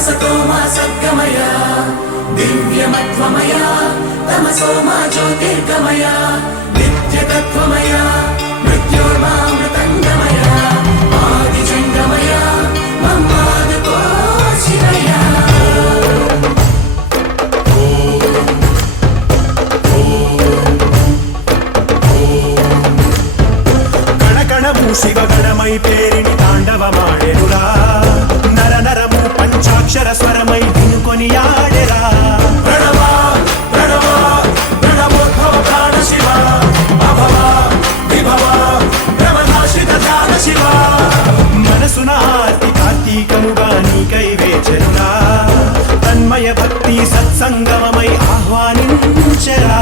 असतो मा सद्गमय दिव्यमत्वमय तमसो मा ज्योतिर्गमय नित्यतत्त्वमय मृत्योर्मामृतङ्गमय आदिजङ्गमय मम्मादको शिवय शिवगणमयि पेरिणि ताण्डवमाडेनुरा नर नरमु पंचाक्षर स्वरमयि विनुकोनियाडेरा प्रणव प्रणव प्रणवोद्भव प्राण शिव अभव विभव ब्रह्मनाशित ध्यान शिव मनसुन आर्ति कार्तीकमुगा नीकै वेचनुरा तन्मय भक्ति सत्संगममयि आह्वानिंचरा